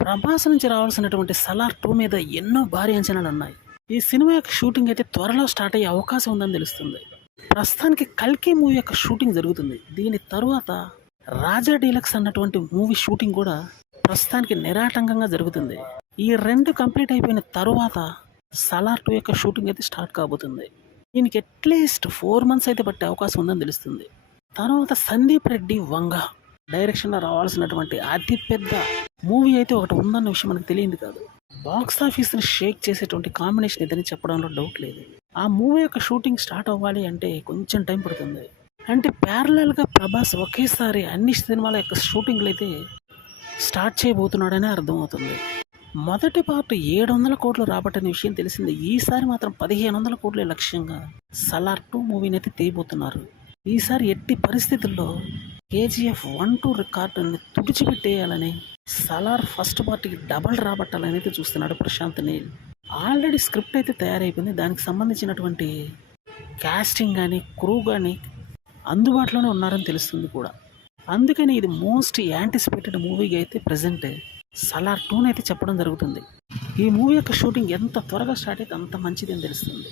ప్రభాస్ నుంచి రావాల్సినటువంటి సలార్ 2 మీద ఎన్నో భారీ అంచనాలు ఉన్నాయి. ఈ సినిమా యొక్క షూటింగ్ అయితే త్వరలో స్టార్ట్ అయ్యే అవకాశం ఉందని తెలుస్తుంది. ప్రస్తుతానికి కల్కి మూవీ యొక్క షూటింగ్ జరుగుతుంది. దీని తరువాత రాజా డీలక్స్ అన్నటువంటి మూవీ షూటింగ్ కూడా ప్రస్తుతానికి నిరాటంకంగా జరుగుతుంది. ఈ రెండు కంప్లీట్ అయిపోయిన తరువాత సలార్ 2 యొక్క షూటింగ్ అయితే స్టార్ట్ కాబోతుంది. దీనికి అట్లీస్ట్ 4 months అయితే పట్టే అవకాశం ఉందని తెలుస్తుంది. తర్వాత సందీప్ రెడ్డి వంగ డైరెక్షన్లో రావాల్సినటువంటి అతిపెద్ద మూవీ అయితే ఒకటి ఉందన్న విషయం మనకు తెలియదు కాదు. బాక్స్ ఆఫీస్ని షేక్ చేసేటువంటి కాంబినేషన్ ఇదని చెప్పడంలో డౌట్ లేదు. ఆ మూవీ యొక్క షూటింగ్ స్టార్ట్ అవ్వాలి అంటే కొంచెం టైం పడుతుంది. అంటే ప్యారలల్గా ప్రభాస్ ఒకేసారి అన్ని సినిమాల యొక్క షూటింగ్లు అయితే స్టార్ట్ చేయబోతున్నాడనే అర్థమవుతుంది. మొదటి పార్ట్ 700 కోట్లు రాబట్టనే విషయం తెలిసింది. ఈసారి మాత్రం 1500 కోట్ల లక్ష్యంగా సలార్ 2 మూవీని అయితే తీయబోతున్నారు. ఈసారి ఎట్టి పరిస్థితుల్లో KGF 1-2 రికార్డుని తుడిచిపెట్టేయాలని సలార్ ఫస్ట్ పార్టీకి డబల్ రాబట్టాలని అయితే చూస్తున్నాడు ప్రశాంత్ నీల్. ఆల్రెడీ స్క్రిప్ట్ అయితే తయారైపోయింది. దానికి సంబంధించినటువంటి కాస్టింగ్ కానీ క్రూ కానీ అందుబాటులోనే ఉన్నారని తెలుస్తుంది కూడా. అందుకని ఇది మోస్ట్ యాంటిసిపేటెడ్ మూవీగా అయితే ప్రజెంట్ సలార్ 2 అయితే చెప్పడం జరుగుతుంది. ఈ మూవీ యొక్క షూటింగ్ ఎంత త్వరగా స్టార్ట్ అయితే అంత మంచిది అని తెలుస్తుంది.